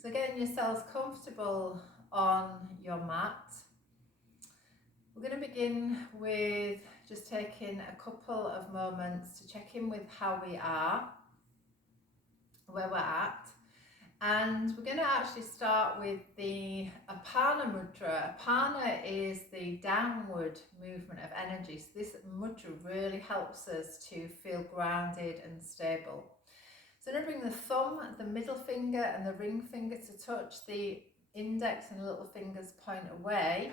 So getting yourselves comfortable on your mat. We're going to begin with just taking a couple of moments to check in with how we are, where we're at. And we're going to actually start with the Apana Mudra. Apana is the downward movement of energy. So this mudra really helps us to feel grounded and stable. So I'm going to bring the thumb, the middle finger and the ring finger to touch. The index and little fingers point away.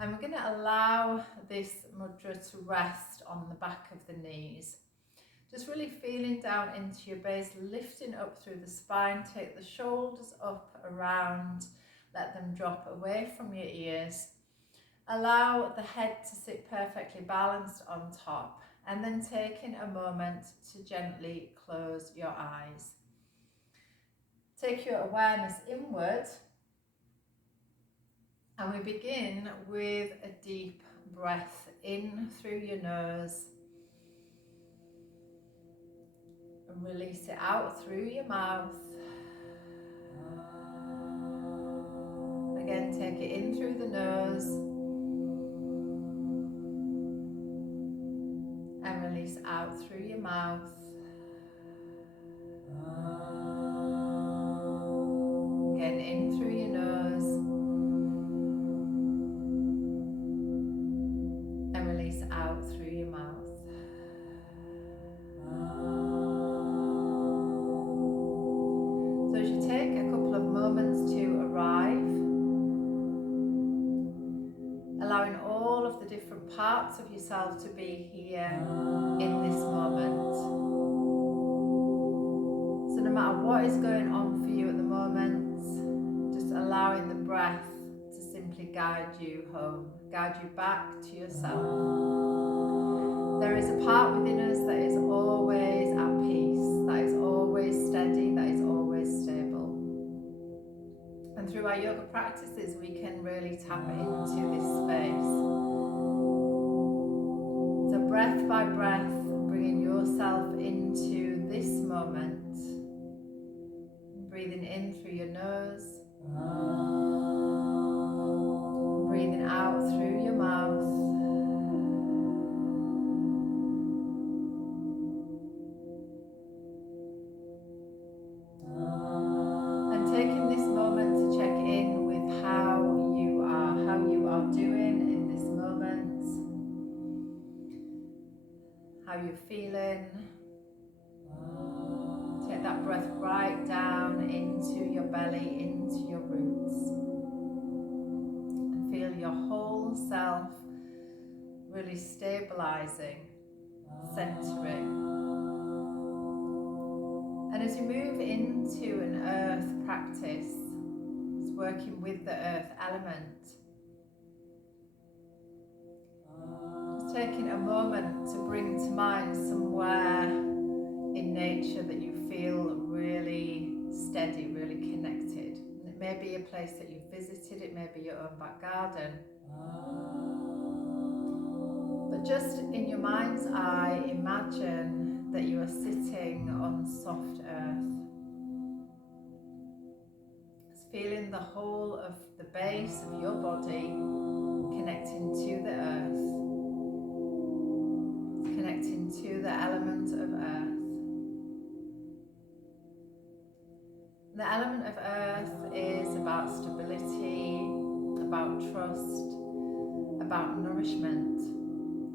And we're going to allow this mudra to rest on the back of the knees. Just really feeling down into your base, lifting up through the spine. Take the shoulders up around, let them drop away from your ears. Allow the head to sit perfectly balanced on top. And then taking a moment to gently close your eyes. Take your awareness inward. And we begin with a deep breath in through your nose. And release it out through your mouth. Again, take it in through the nose. And release out through your mouth. Again, in through your nose. And release out through your mouth. So as you take a couple of moments to arrive, allowing all of the different parts of yourself to be here in this moment. So no matter what is going on for you at the moment, just allowing the breath to simply guide you home, guide you back to yourself. There is a part within us that is always at peace, that is always steady, that is always stable. And through our yoga practices, we can really tap into this space. So breath by breath, bringing yourself into this moment. Breathing in through your nose. Breathing out through your mouth. And taking this moment to check in with how you are doing in this moment. How you're feeling. Take that breath right down into your belly, into your roots. And feel your whole self really stabilizing, centering. And as you move into an earth practice, it's working with the earth element. Just taking a moment to bring to mind somewhere in nature that you feel really steady, really connected. And it may be a place that you've visited, it may be your own back garden. But just in your mind's eye, imagine that you are sitting on soft earth. Just feeling the whole of the base of your body connecting to the earth. Connecting to the element of earth. The element of earth is about stability, about trust, about nourishment.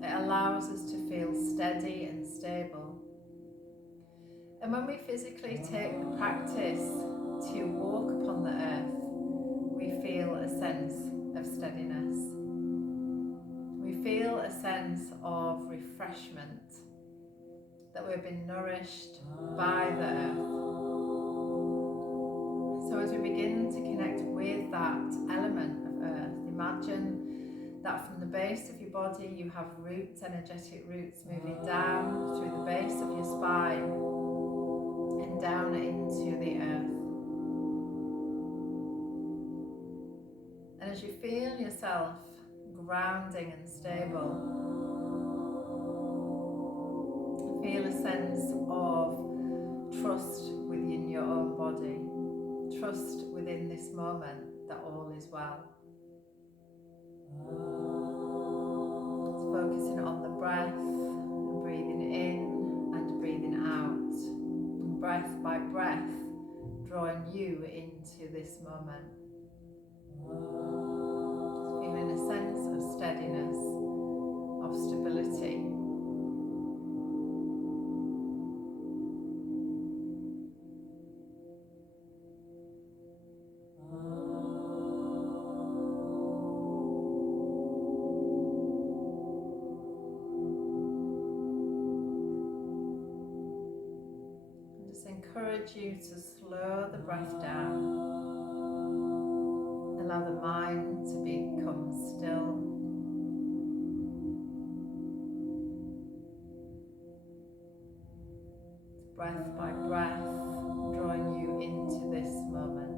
It allows us to feel steady and stable. And when we physically take the practice to walk upon the earth, we feel a sense of steadiness. We feel a sense of refreshment, that we've been nourished by the earth. So as we begin to connect with that element of earth, imagine that from the base of your body you have roots, energetic roots moving down through the base of your spine and down into the earth. And as you feel yourself grounding and stable, feel a sense of trust within your own body. trust within this moment that all is well. It's focusing on the breath, and breathing in and breathing out, and breath by breath drawing you into this moment. Feeling a sense of steadiness, of stability. Encourage you to slow the breath down. Allow the mind to become still. Breath by breath, drawing you into this moment.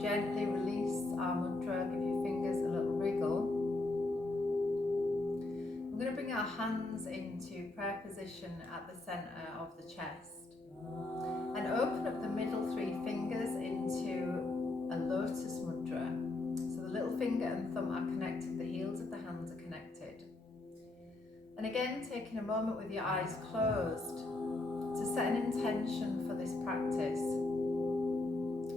Gently release our mudra, give your fingers a little wriggle. We're going to bring our hands into prayer position at the center of the chest and open up the middle three fingers into a lotus mudra. So the little finger and thumb are connected, the heels of the hands are connected. And again, taking a moment with your eyes closed to set an intention for this practice.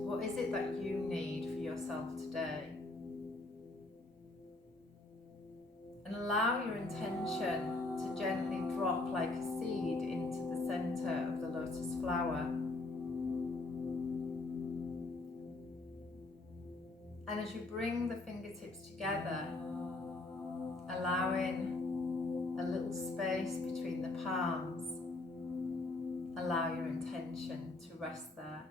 What is it that you need for yourself today? And allow your intention to gently drop like a seed into the center of the lotus flower. And as you bring the fingertips together, allowing a little space between the palms, allow your intention to rest there.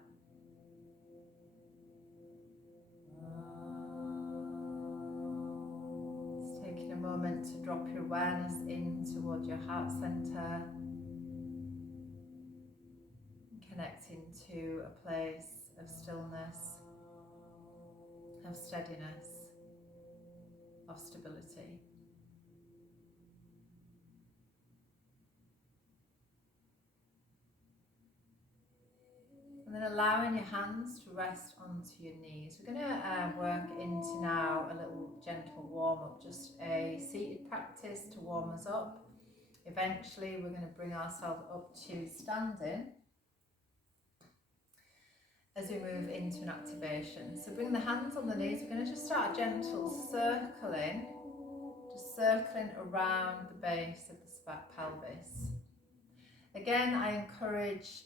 Taking a moment to drop your awareness in towards your heart center, connecting to a place of stillness, of steadiness, of stability. And then allowing your hands to rest onto your knees. We're going to work into now a little gentle warm up, just a seated practice to warm us up. Eventually we're going to bring ourselves up to standing as we move into an activation. So bring the hands on the knees. We're going to just start a gentle circling, just circling around the base of the pelvis. Again, I encourage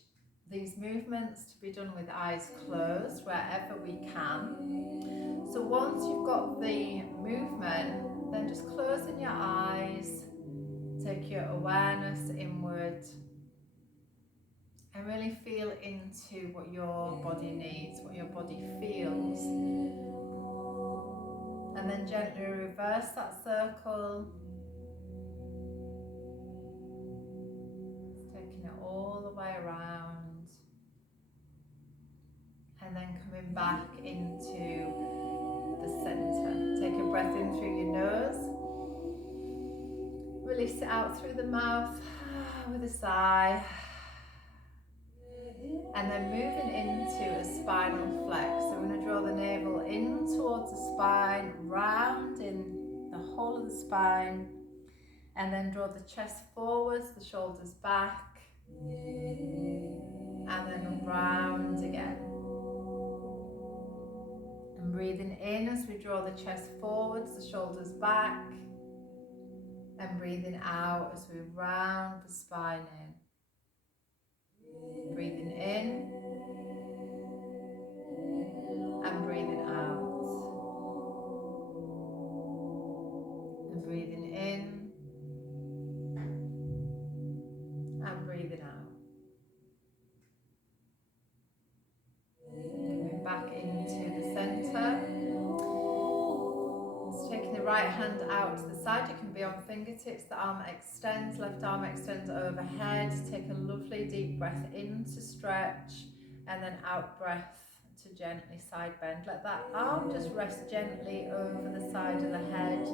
these movements to be done with eyes closed wherever we can. So once you've got the movement, then just closing your eyes, take your awareness inward and really feel into what your body needs, what your body feels. And then gently reverse that circle, taking it all the way around. And then coming back into the center. Take a breath in through your nose. Release it out through the mouth with a sigh. And then moving into a spinal flex. So we're going to draw the navel in towards the spine, round in the whole of the spine. And then draw the chest forwards, the shoulders back. And then round again. And breathing in as we draw the chest forwards, the shoulders back. And breathing out as we round the spine in. Breathing in. And breathing out. And breathing in. And breathing out. Coming back into the center. Just taking the right hand out to the side. You can be on fingertips fingertips, the arm extends, left arm extends overhead. Take a lovely deep breath in to stretch, and then out breath to gently side bend. Let that arm just rest gently over the side of the head.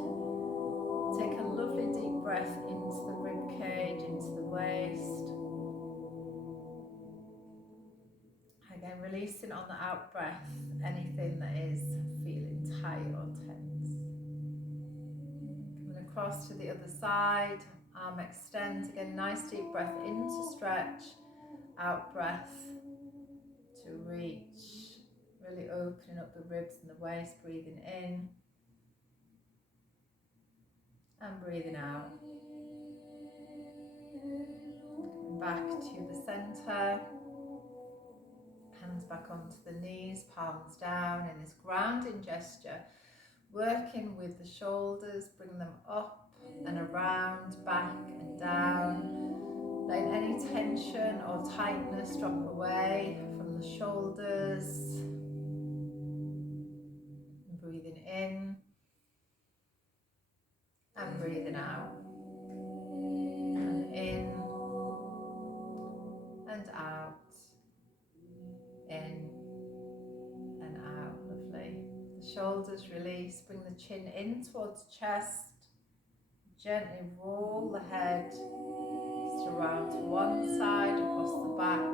Take a lovely deep breath into the rib cage, into the waist. Again, releasing on the out breath anything that is feeling tight or tense. Coming across to the other side, arm extends. Again, nice deep breath in to stretch, out breath to reach. Really opening up the ribs and the waist, breathing in and breathing out. Coming back to the center. Hands back onto the knees, palms down in this grounding gesture. Working with the shoulders, bring them up and around, back and down. Letting any tension or tightness drop away from the shoulders. Breathing in and breathing out. And in and out. In and out. Lovely. The shoulders release. Bring the chin in towards chest. Gently roll the head just around to one side, across the back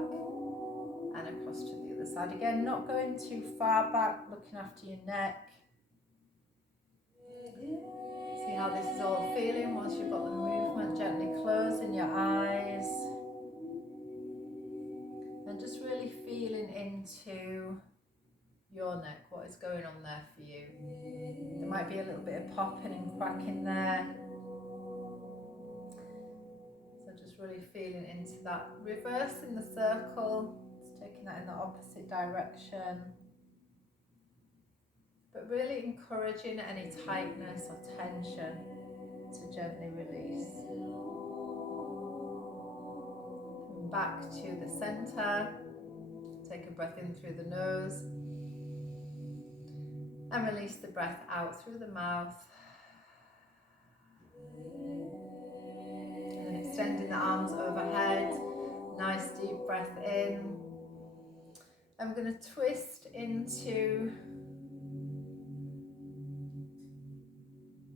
and across to the other side. Again, not going too far back, looking after your neck. See how this is all feeling once you've got the movement. Gently closing your eyes and just really feeling into your neck, what is going on there for you. There might be a little bit of popping and cracking there. So just really feeling into that. Reversing the circle, just taking that in the opposite direction. But really encouraging any tightness or tension to gently release. Come back to the center. Take a breath in through the nose. And release the breath out through the mouth. And then extending the arms overhead. Nice deep breath in. I'm going to twist into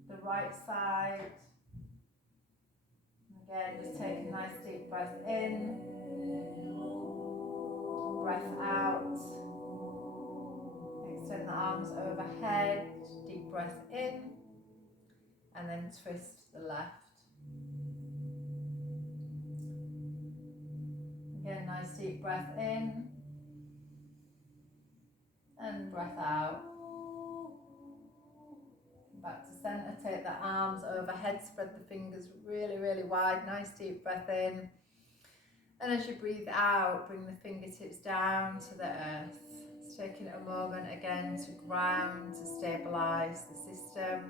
the right side. Again, just take a nice deep breath in. Breath out. Extend the arms overhead. Deep breath in. And then twist to the left. Again, nice deep breath in. And breath out. Back to center, take the arms overhead, spread the fingers really, really wide. Nice deep breath in. And as you breathe out, bring the fingertips down to the earth. It's taking a moment again to ground, to stabilize the system.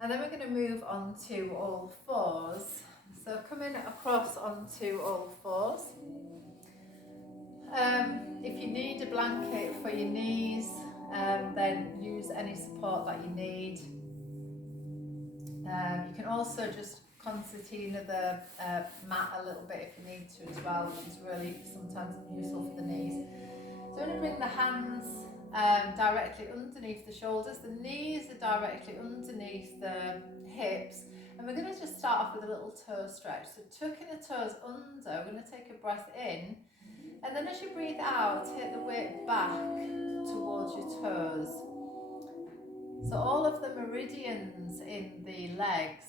And then we're going to move on to all fours. So coming across onto all fours. If you need a blanket for your knees, then use any support that you need. You can also just concertina the mat a little bit if you need to as well, which is really sometimes useful for the knees. So we're going to bring the hands directly underneath the shoulders. The knees are directly underneath the hips. And we're going to just start off with a little toe stretch. So tucking the toes under, we're going to take a breath in. And then as you breathe out, take the weight back towards your toes. So all of the meridians in the legs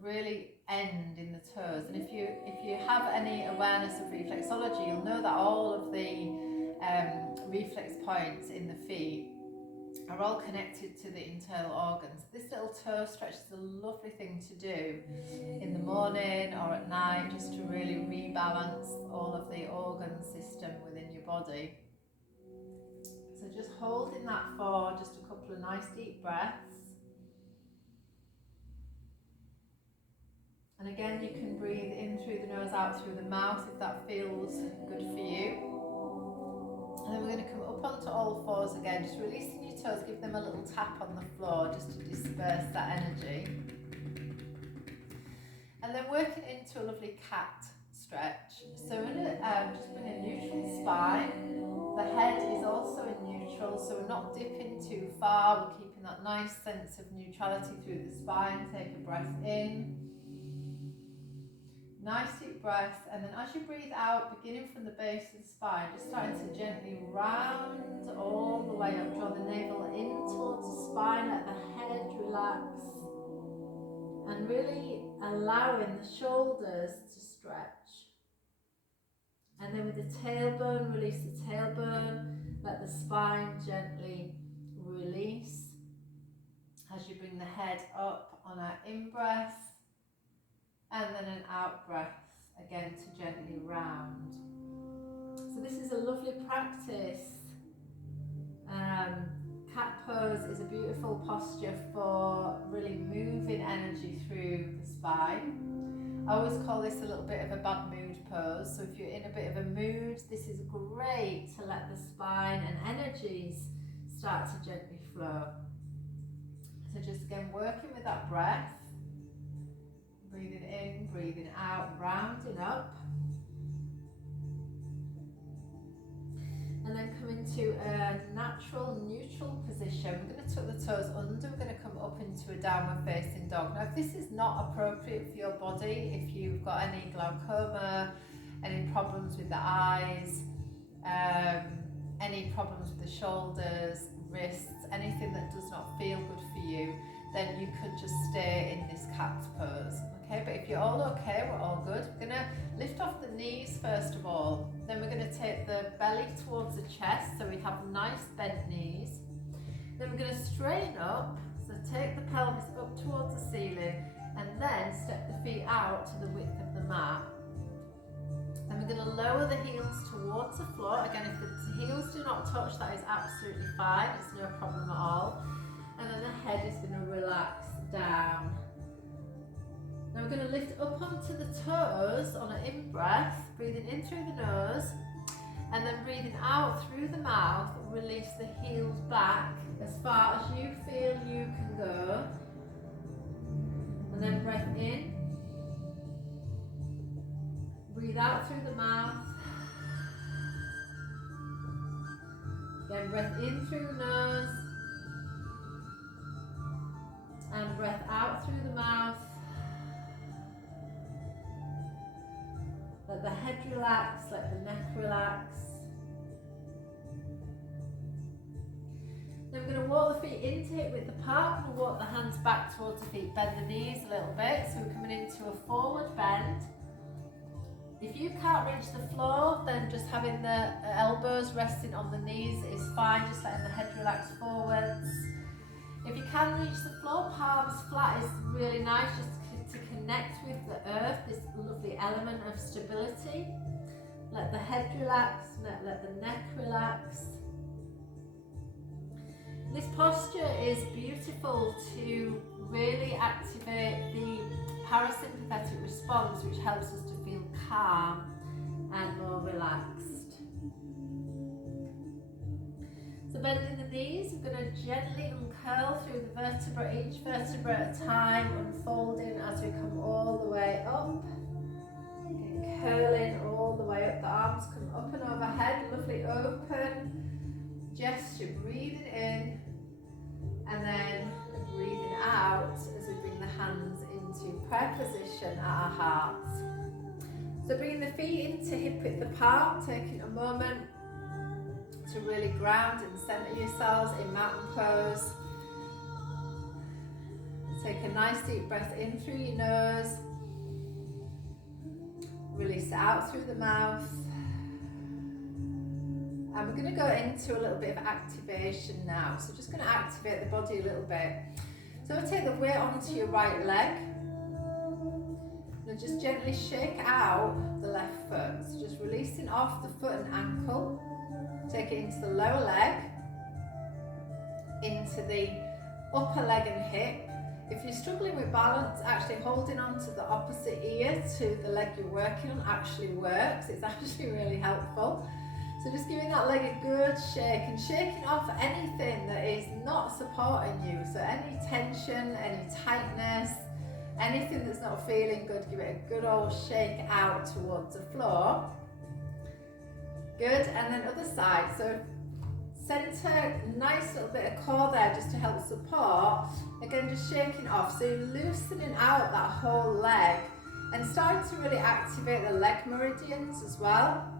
really end in the toes. And if you have any awareness of reflexology, you'll know that all of the reflex points in the feet are all connected to the internal organs. This little toe stretch is a lovely thing to do in the morning or at night, just to really rebalance all of the organ system within your body. So just holding that for just a couple of nice deep breaths. And again, you can breathe in through the nose, out through the mouth if that feels good for you. And then we're going to come up onto all fours again, just releasing your toes, give them a little tap on the floor just to disperse that energy. And then working into a lovely cat stretch. So we're going to just bring a neutral spine. The head is also in neutral, so we're not dipping too far. We're keeping that nice sense of neutrality through the spine. Take a breath in. Nice deep breath, and then as you breathe out, beginning from the base of the spine, just starting to gently round all the way up, draw the navel in towards the spine, let the head relax, and really allowing the shoulders to stretch. And then with the tailbone, release the tailbone, let the spine gently release as you bring the head up on our in-breath. And then an out breath, again to gently round. So this is a lovely practice. Cat pose is a beautiful posture for really moving energy through the spine. I always call this a little bit of a bad mood pose. So if you're in a bit of a mood, this is great to let the spine and energies start to gently flow. So just again working with that breath. Breathing in, breathing out, rounding up. And then come into a natural neutral position. We're going to tuck the toes under, we're going to come up into a downward facing dog. Now if this is not appropriate for your body, if you've got any glaucoma, any problems with the eyes, any problems with the shoulders, wrists, anything that does not feel good for you, then you could just stay in this cat pose. Okay, but if you're all okay, we're all good. We're going to lift off the knees first of all. Then we're going to take the belly towards the chest, so we have nice bent knees. Then we're going to straighten up, so take the pelvis up towards the ceiling, and then step the feet out to the width of the mat. Then we're going to lower the heels towards the floor. Again, if the heels do not touch, that is absolutely fine. It's no problem at all. And then the head is going to relax down. Now we're going to lift up onto the toes on an in-breath, breathing in through the nose, and then breathing out through the mouth, release the heels back as far as you feel you can go. And then breath in. Breathe out through the mouth. Again, breath in through the nose. And breath out through the mouth. Let the head relax, let the neck relax. Then we're going to walk the feet into hip width apart. We're going to walk the hands back towards the feet, bend the knees a little bit. So we're coming into a forward bend. If you can't reach the floor, then just having the elbows resting on the knees is fine, just letting the head relax forwards. If you can reach the floor, palms flat is really nice, just to connect with the earth, this lovely element of stability. Let the head relax, let the neck relax. This posture is beautiful to really activate the parasympathetic response, which helps us to feel calm and more relaxed. So bending the knees, we're going to gently uncurl through the vertebra, each vertebra at a time, unfolding as we come all the way up. Again, curling all the way up, the arms come up and overhead, lovely open gesture, breathing in and then breathing out as we bring the hands into prayer position at our hearts. So bringing the feet into hip width apart, taking a moment to really ground and center yourselves in mountain pose. Take a nice deep breath in through your nose. Release it out through the mouth. And we're going to go into a little bit of activation now. So just going to activate the body a little bit. So we'll take the weight onto your right leg. And just gently shake out the left foot. So just releasing off the foot and ankle. Take it into the lower leg. Into the upper leg and hip. If you're struggling with balance, actually holding on to the opposite ear to the leg you're working on actually works. It's actually really helpful. So just giving that leg a good shake and shaking off anything that is not supporting you. So any tension, any tightness, anything that's not feeling good, give it a good old shake out towards the floor. Good, and then other side. So center, nice little bit of core there just to help support. Again, just shaking off. So you're loosening out that whole leg and starting to really activate the leg meridians as well.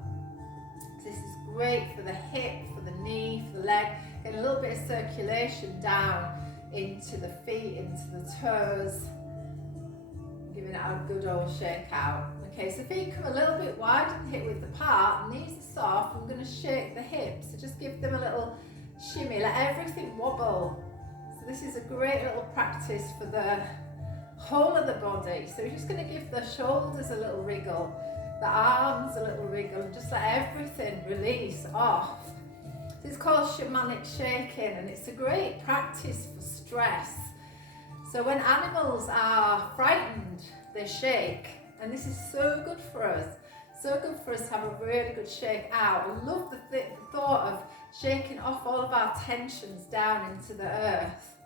So this is great for the hip, for the knee, for the leg. Getting a little bit of circulation down into the feet, into the toes. Giving it a good old shake out. Okay, so feet come a little bit wide and hip width apart, knees are soft. I'm going to shake the hips, so just give them a little shimmy, let everything wobble. So this is a great little practice for the whole of the body. So we're just going to give the shoulders a little wriggle, the arms a little wriggle, and just let everything release off. So it's called shamanic shaking, and it's a great practice for stress. So when animals are frightened, they shake, and this is so good for us. So good for us to have a really good shake out. I love the thought of shaking off all of our tensions down into the earth.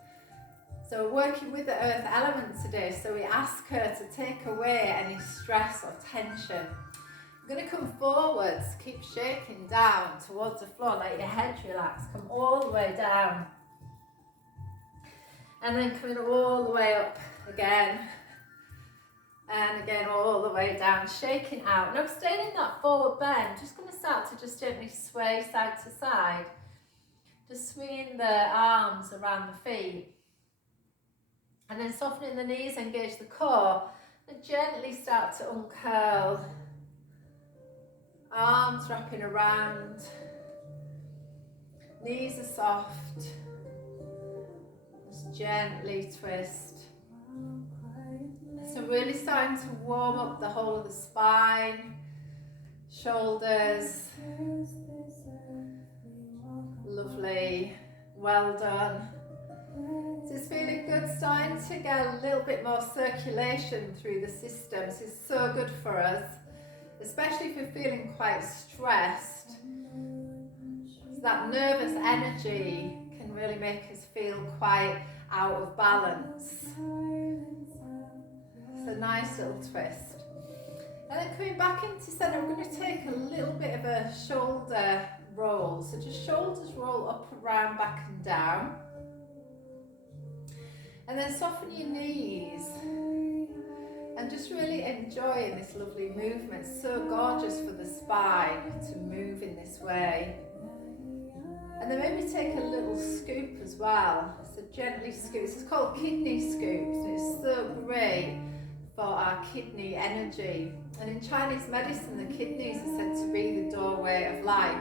So we're working with the earth element today, so we ask her to take away any stress or tension. You're going to come forwards, keep shaking down towards the floor, let your head relax, come all the way down. And then coming all the way up again. And again, all the way down, shaking out. Now staying in that forward bend, just going to start to just gently sway side to side. Just swinging the arms around the feet. And then softening the knees, engage the core. And gently start to uncurl. Arms wrapping around. Knees are soft. Just gently twist. So really starting to warm up the whole of the spine, shoulders. Lovely, well done. So it's feeling good, starting to get a little bit more circulation through the system. This is so good for us, especially if you're feeling quite stressed. So that nervous energy can really make us feel quite out of balance. So nice little twist. And then coming back into center, we're going to take a little bit of a shoulder roll. So just shoulders roll up, around, back and down. And then soften your knees. And just really enjoying this lovely movement. So gorgeous for the spine to move in this way. And then maybe take a little scoop as well. So gently scoop. This is called kidney scoops. And it's so great for our kidney energy. And in Chinese medicine, the kidneys are said to be the doorway of life.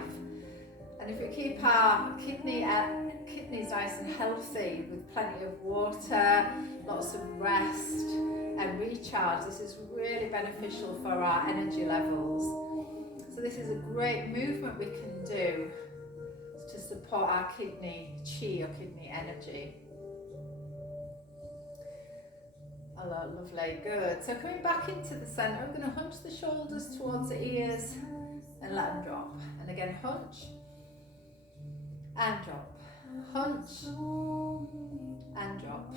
And if we keep our kidneys nice and healthy with plenty of water, lots of rest and recharge, this is really beneficial for our energy levels. So this is a great movement we can do to support our kidney chi or kidney energy. Hello, lovely, good. So coming back into the center, I'm going to hunch the shoulders towards the ears and let them drop. And again, hunch and drop. Hunch and drop.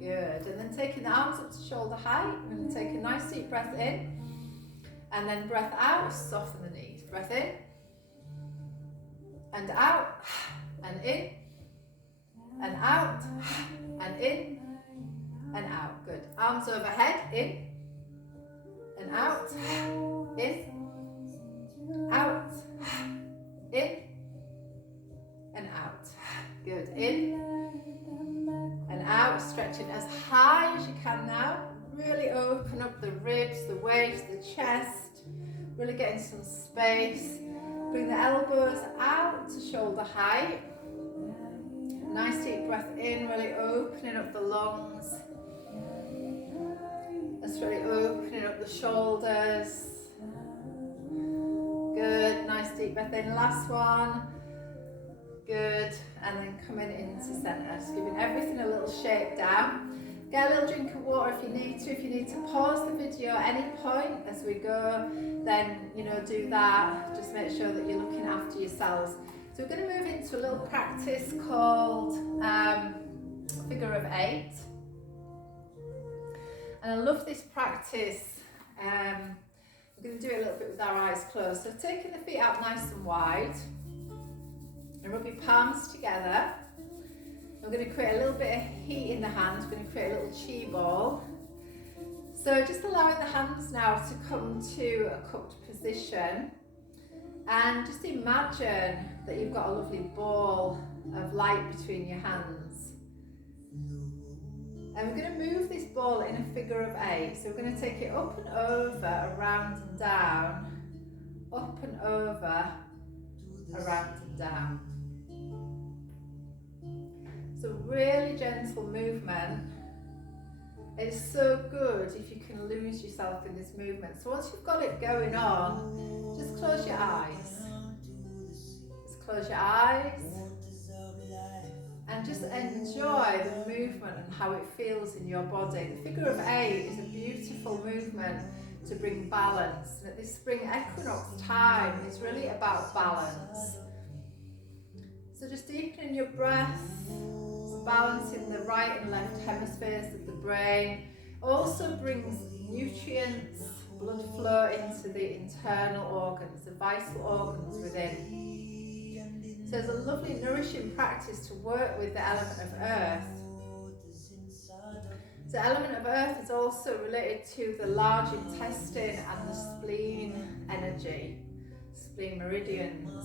Good. And then taking the arms up to shoulder height. I'm going to take a nice deep breath in. And then breath out, soften the knees. Breath in. And out. And in. And out. And in. And out. Good. Arms overhead. In. And out. In. Out. In. And out. Good. In. And out. Stretching as high as you can now. Really open up the ribs, the waist, the chest. Really getting some space. Bring the elbows out to shoulder height. Nice deep breath in, really opening up the lungs. That's really opening up the shoulders. Good, nice deep breath in. Last one. Good, and then coming into center. Just giving everything a little shake down. Get a little drink of water if you need to. If you need to pause the video at any point as we go, then do that. Just make sure that you're looking after yourselves. So we're going to move into a little practice called figure of 8. And I love this practice. We're going to do it a little bit with our eyes closed. So taking the feet out nice and wide and rub your palms together. We're going to create a little bit of heat in the hands. We're going to create a little chi ball. So just allowing the hands now to come to a cupped position, and just imagine that you've got a lovely ball of light between your hands. And we're going to move this ball in a figure of 8. So we're going to take it up and over, around and down, up and over, around and down. So really gentle movement. It's so good if you can lose yourself in this movement. So once you've got it going on, just close your eyes. Just close your eyes and just enjoy the movement and how it feels in your body. The figure of 8 is a beautiful movement to bring balance. And at this spring equinox time, it's really about balance. So just deepening your breath, balancing the right and left hemispheres of the brain. Also brings nutrients, blood flow into the internal organs, the vital organs within. So it's a lovely nourishing practice to work with the element of earth. The element of earth is also related to the large intestine and the spleen energy, spleen meridians.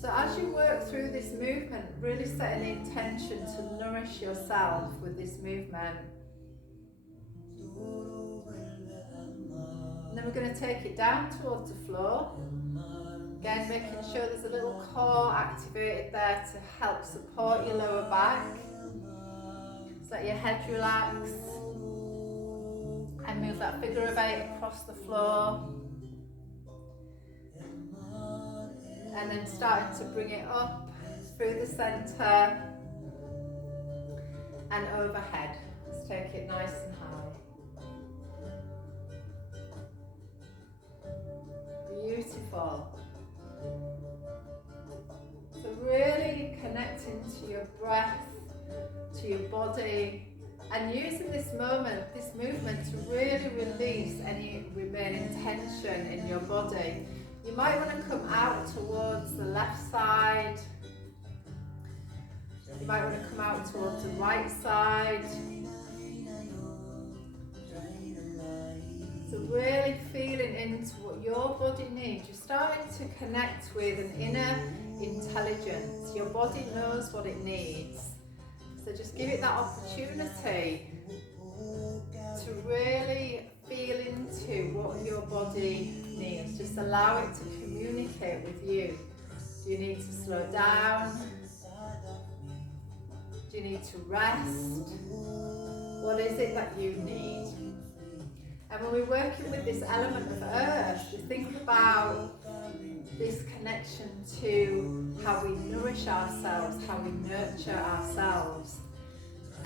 So as you work through this movement, really setting the intention to nourish yourself with this movement. And then we're going to take it down towards the floor. Again, making sure there's a little core activated there to help support your lower back. Just let your head relax. And move that figure of 8 across the floor. And then starting to bring it up through the centre and overhead. Let's take it nice and high. Beautiful. So really connecting to your breath, to your body, and using this movement to really release any remaining tension in your body. You might want to come out towards the left side. You might want to come out towards the right side. So really feeling into what your body needs. You're starting to connect with an inner intelligence. Your body knows what it needs. So just give it that opportunity to really feel into what your body needs. Just allow it to communicate with you. Do you need to slow down? Do you need to rest? What is it that you need? And when we're working with this element of earth, we think about this connection to how we nourish ourselves, how we nurture ourselves.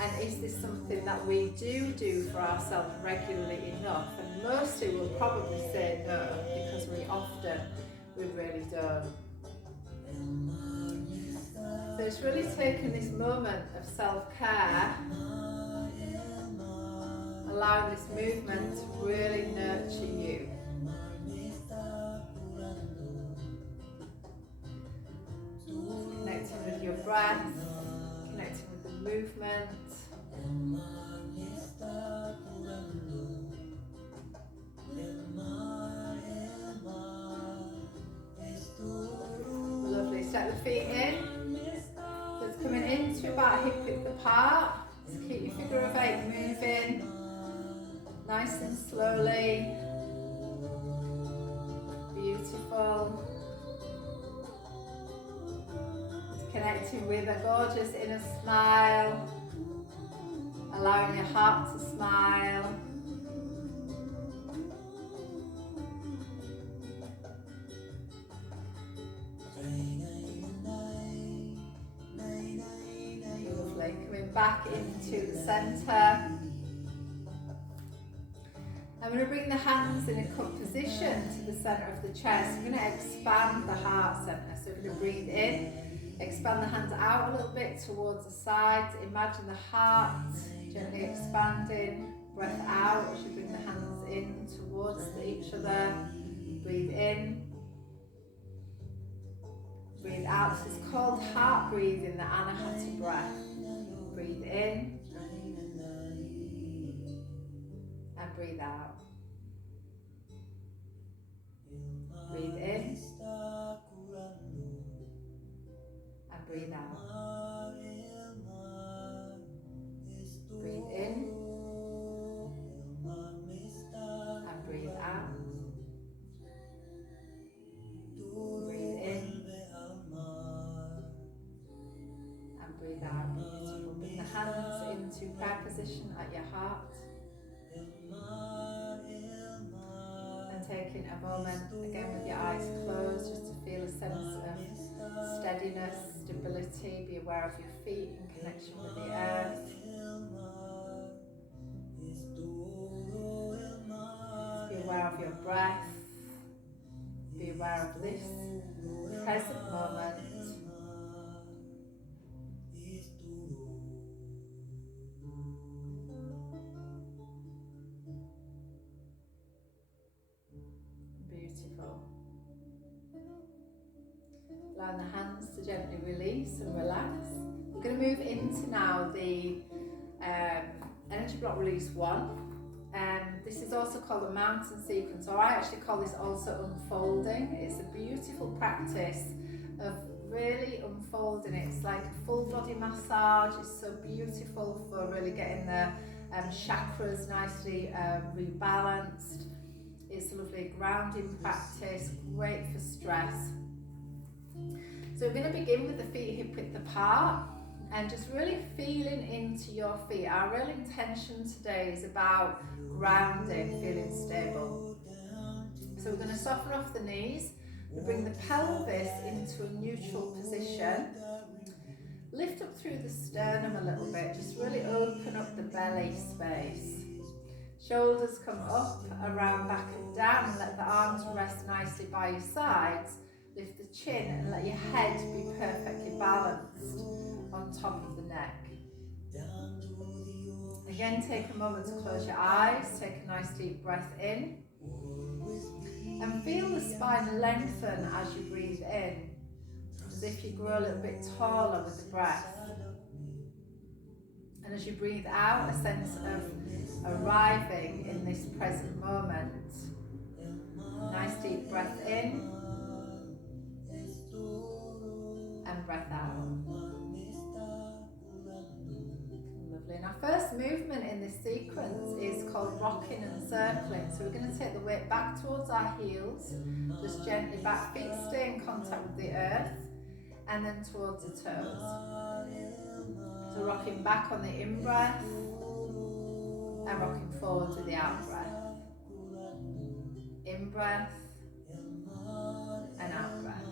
And is this something that we do for ourselves regularly enough? And mostly we'll probably say no, because we really don't. So it's really taking this moment of self-care, allowing this movement to really nurture you. Connecting with your breath, connecting with the movement. Lovely. Step the feet in. So it's coming into about hip width apart. So keep your figure of 8 moving. Nice and slowly. Beautiful. Connecting with a gorgeous inner smile. Allowing your heart to smile. Lovely. Lovely. Coming back into the centre. I'm going to bring the hands in a cup position to the centre of the chest. We're going to expand the heart centre. So we're going to breathe in, expand the hands out a little bit towards the sides. Imagine the heart gently expanding. Breath out as you bring the hands in towards each other. Breathe in. Breathe out. This is called heart breathing, the Anahata breath. Breathe in. And breathe out. Breathe in and breathe out. Breathe in and breathe out. Breathe in and breathe out. Beautiful. Bring the hands into prayer position at your heart. And taking a moment again with your eyes closed just to feel a sense of steadiness, stability. Be aware of your feet in connection with the earth. Be aware of your breath. Be aware of this present moment. Beautiful. Allowing the hands to gently release and relax. We're going to move into now the energy block release 1. This is also called a mountain sequence, or I actually call this also unfolding. It's a beautiful practice of really unfolding it. It's like a full body massage. It's so beautiful for really getting the chakras nicely rebalanced. It's a lovely grounding practice, great for stress. So we're going to begin with the feet hip width apart and just really feeling into your feet. Our real intention today is about grounding, feeling stable. So we're going to soften off the knees. We bring the pelvis into a neutral position. Lift up through the sternum a little bit. Just really open up the belly space. Shoulders come up, around, back and down, and let the arms rest nicely by your sides. Lift the chin and let your head be perfectly balanced on top of the neck. Again, take a moment to close your eyes, take a nice deep breath in, and feel the spine lengthen as you breathe in, as if you grow a little bit taller with the breath. And as you breathe out, a sense of arriving in this present moment. Nice deep breath in and breath out. Lovely. And our first movement in this sequence is called rocking and circling. So we're going to take the weight back towards our heels, just gently back, feet stay in contact with the earth, and then towards the toes. So rocking back on the in-breath and rocking forward to the out-breath. In-breath and out-breath.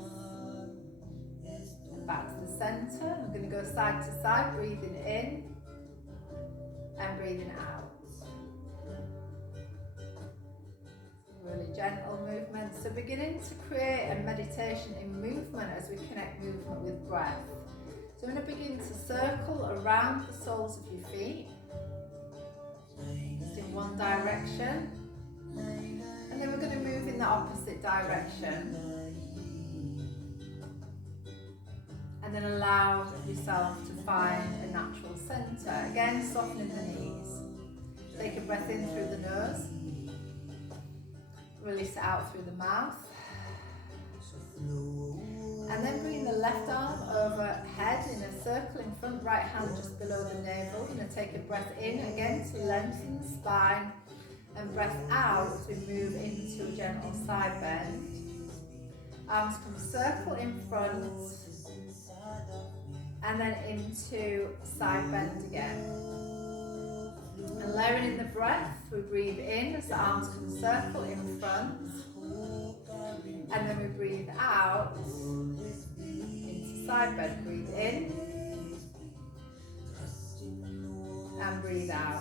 Back to the centre. I'm going to go side to side, breathing in and breathing out. Really gentle movement. So beginning to create a meditation in movement as we connect movement with breath. So I'm going to begin to circle around the soles of your feet, just in one direction, and then we're going to move in the opposite direction, and then allow yourself to find a natural centre. Again, softening the knees. Take a breath in through the nose, release it out through the mouth. And then bring the left arm overhead in a circle in front, right hand just below the navel. We're going to take a breath in again to lengthen the spine, and breath out as we move into a gentle side bend. Arms come circle in front, and then into side bend again. And layering in the breath, we breathe in as the arms come circle in front, and then we breathe out into side bend. Breathe in and breathe out.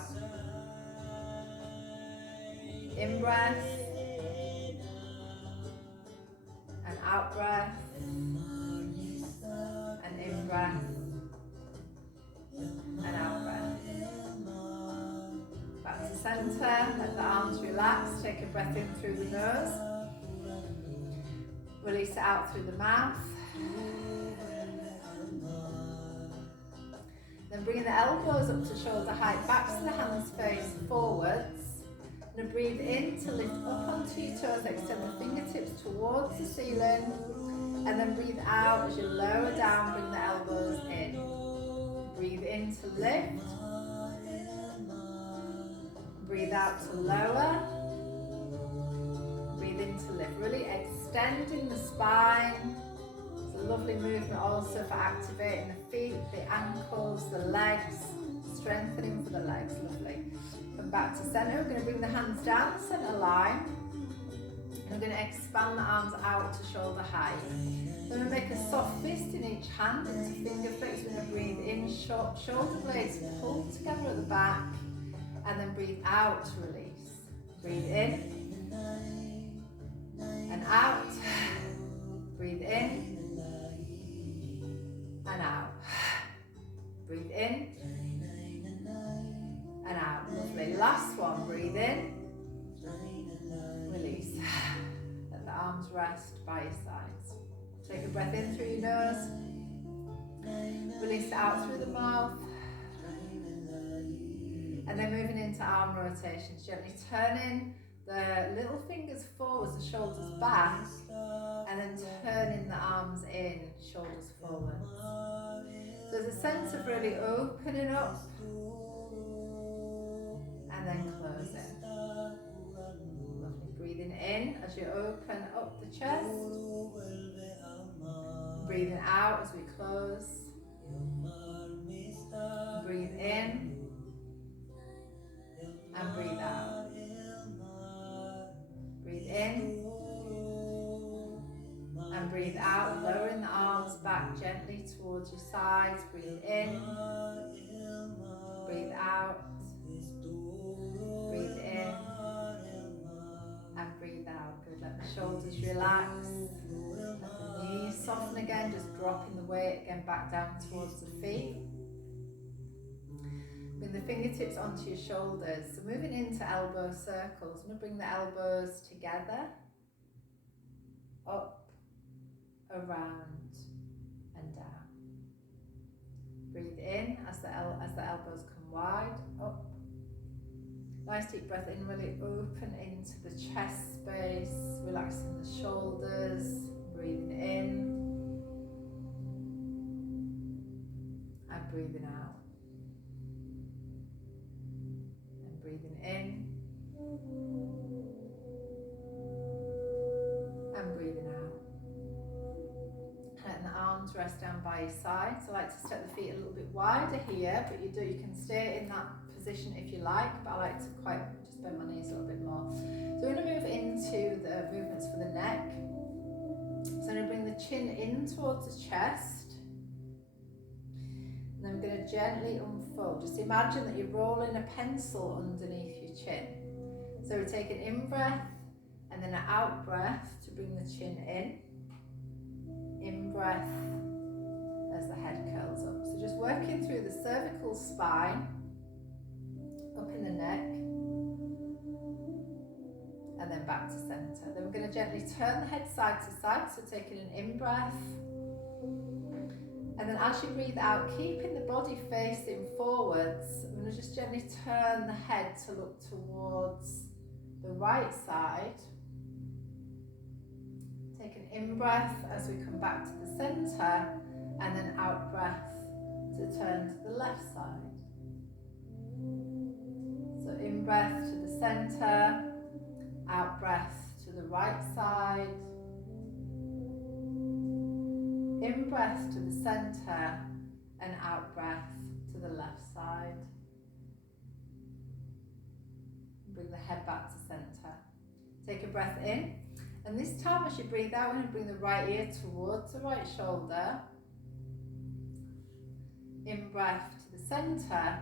In breath and out breath and in breath and out breath. Back to centre, let the arms relax, take a breath in through the nose, release it out through the mouth. Then bring the elbows up to shoulder height, back to the hands face forwards. And breathe in to lift up onto your toes, extend the fingertips towards the ceiling. And then breathe out as you lower down, bring the elbows in. Breathe in to lift. Breathe out to lower. Breathe in to lift. Really extending the spine. It's a lovely movement also for activating the feet, the ankles, the legs. Strengthening for the legs, lovely. Come back to centre. We're going to bring the hands down the centre line. And we're going to expand the arms out to shoulder height. We're going to make a soft fist in each hand into finger flicks. We're going to breathe in, shoulder blades pull together at the back. And then breathe out to release. Breathe in. And out. Breathe in. And out. Breathe in. And out. Lovely. Last one. Breathe in. Release. Let the arms rest by your sides. Take a breath in through your nose. Release it out through the mouth. And then moving into arm rotations. Gently turning the little fingers forwards, the shoulders back. And then turning the arms in, shoulders forwards. So there's a sense of really opening up. And then closing. Lovely. Breathing in as you open up the chest. Breathing out as we close. Breathe in. And breathe out. Breathe in. And breathe out, lowering the arms back gently towards your sides. Breathe in. Breathe out. Breathe in. And breathe out. Good. Let the shoulders relax. Let the knees soften again, just dropping the weight again back down towards the feet. Bring the fingertips onto your shoulders. So moving into elbow circles. I'm going to bring the elbows together. Up, around, and down. Breathe in as the elbows come wide. Up. Nice deep breath in, really open into the chest space, relaxing the shoulders, breathing in and breathing out. And breathing in and breathing out. Letting the arms rest down by your sides. I like to step the feet a little bit wider here, but you can stay in that position if you like, but I like to just bend my knees a little bit more. So we're going to move into the movements for the neck. So I'm going to bring the chin in towards the chest. And then we're going to gently unfold. Just imagine that you're rolling a pencil underneath your chin. So we take an in-breath and then an out-breath to bring the chin in. In-breath as the head curls up. So just working through the cervical spine, up in the neck, and then back to centre. Then we're going to gently turn the head side to side, so taking an in-breath. And then as you breathe out, keeping the body facing forwards, I'm going to just gently turn the head to look towards the right side. Take an in-breath as we come back to the centre, and then out-breath to turn to the left side. So in-breath to the centre, out-breath to the right side. In-breath to the centre and out-breath to the left side. Bring the head back to centre. Take a breath in, and this time as you breathe out, we're going to bring the right ear towards the right shoulder. In-breath to the centre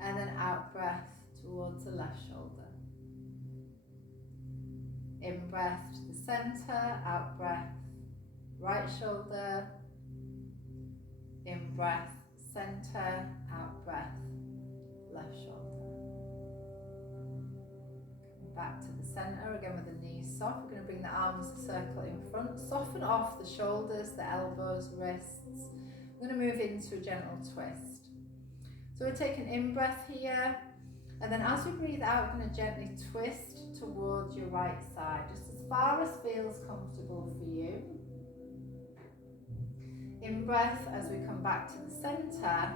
And then out breath towards the left shoulder. In breath to the center, out breath, right shoulder. In breath, center, out breath, left shoulder. Coming back to the center again with the knees soft. We're going to bring the arms a circle in front. Soften off the shoulders, the elbows, wrists. We're going to move into a gentle twist. So we're taking in breath here, and then as we breathe out, we're going to gently twist towards your right side, just as far as feels comfortable for you. In breath as we come back to the center,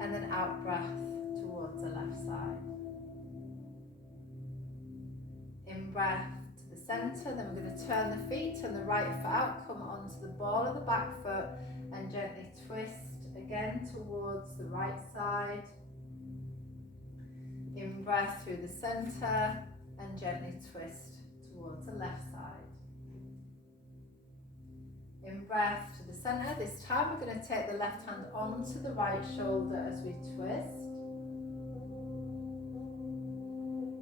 and then out breath towards the left side. In breath to the center, then we're going to turn the feet, turn the right foot out, come onto the ball of the back foot, and gently twist again towards the right side. In breath through the center, and gently twist towards the left side. In breath to the center. This time we're going to take the left hand onto the right shoulder as we twist.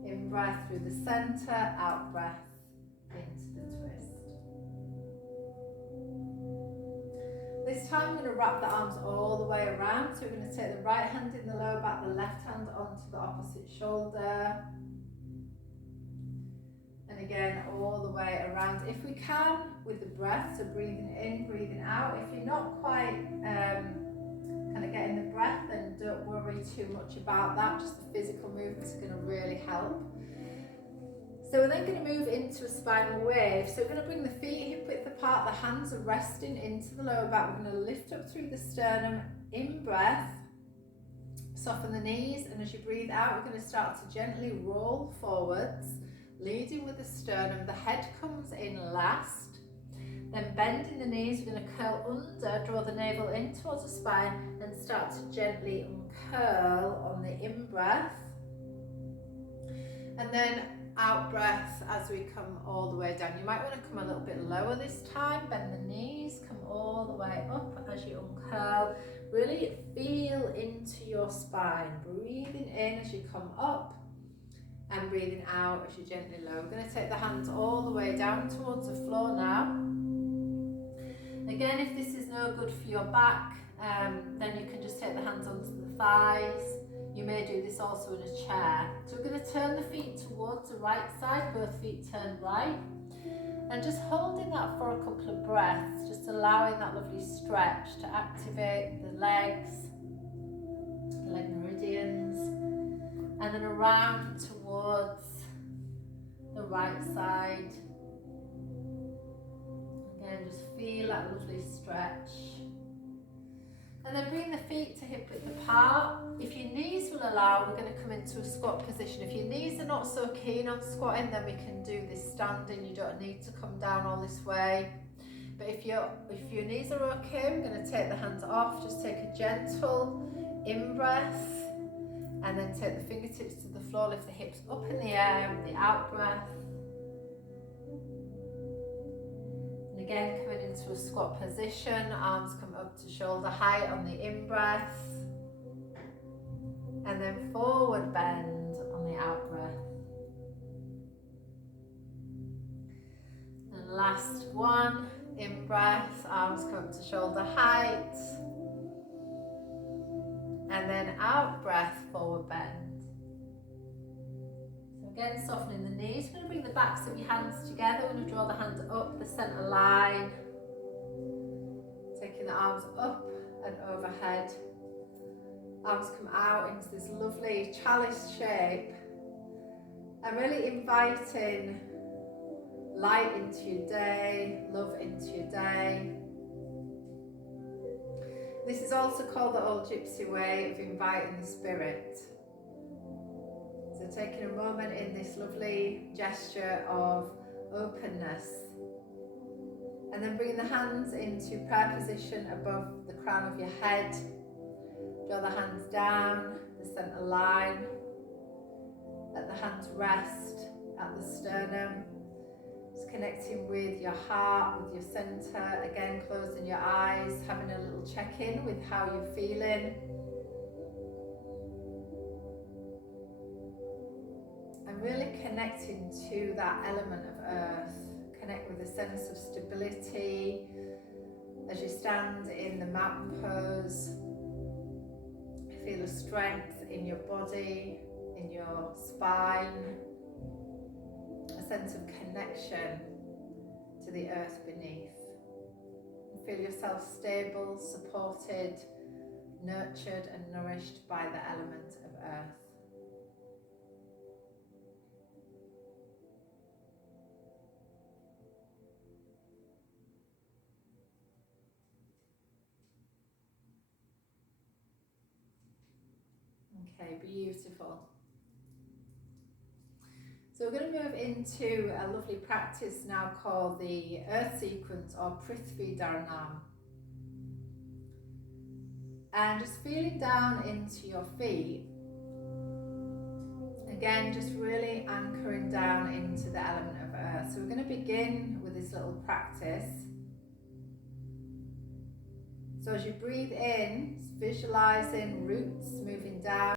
In breath through the center, out breath into the twist. This time I'm going to wrap the arms all the way around. So we're going to take the right hand in the lower back, the left hand onto the opposite shoulder. And again, all the way around. If we can, with the breath, so breathing in, breathing out. If you're not quite kind of getting the breath, then don't worry too much about that. Just the physical movements are going to really help. So we're then going to move into a spinal wave. So we're going to bring the feet hip width apart, the hands are resting into the lower back. We're going to lift up through the sternum. In breath, soften the knees, and as you breathe out, we're going to start to gently roll forwards, leading with the sternum. The head comes in last. Then bending the knees, we're going to curl under, draw the navel in towards the spine, and start to gently uncurl on the in-breath. And then out breath as we come all the way down. You might want to come a little bit lower this time. Bend the knees, come all the way up as you uncurl. Really feel into your spine. Breathing in as you come up, and breathing out as you gently lower. We're going to take the hands all the way down towards the floor now. Again, if this is no good for your back, then you can just take the hands onto the thighs. You may do this also in a chair. So we're going to turn the feet towards the right side, both feet turned right. And just holding that for a couple of breaths, just allowing that lovely stretch to activate the legs, the leg meridians, and then around towards the right side. Again, just feel that lovely stretch. And then bring the feet to hip width apart. If your knees will allow, we're going to come into a squat position. If your knees are not so keen on squatting, then we can do this standing. You don't need to come down all this way. But if your knees are okay, we're going to take the hands off. Just take a gentle in-breath, and then take the fingertips to the floor. Lift the hips up in the air with the out-breath. And again, coming into a squat position, arms come up to shoulder height on the in-breath, and then forward bend on the out-breath. And last one, in-breath, arms come up to shoulder height, and then out-breath, forward bend. Again, softening the knees. You're going to bring the backs of your hands together. We're going to draw the hands up the centre line. Taking the arms up and overhead. Arms come out into this lovely chalice shape. And really inviting light into your day, love into your day. This is also called the old gypsy way of inviting the spirit. So taking a moment in this lovely gesture of openness, and then bringing the hands into prayer position above the crown of your head. Draw the hands down the centre line. Let the hands rest at the sternum. Just connecting with your heart, with your centre. Again, closing your eyes, having a little check-in with how you're feeling. really connecting to that element of earth. Connect with a sense of stability as you stand in the mountain pose. Feel a strength in your body, in your spine, a sense of connection to the earth beneath. Feel yourself stable, supported, nurtured and nourished by the element of earth. Okay, beautiful. So we're going to move into a lovely practice now called the Earth Sequence or Prithvi Dharanam. And just feeling down into your feet. Again, just really anchoring down into the element of earth. So we're going to begin with this little practice. So as you breathe in, visualizing roots moving down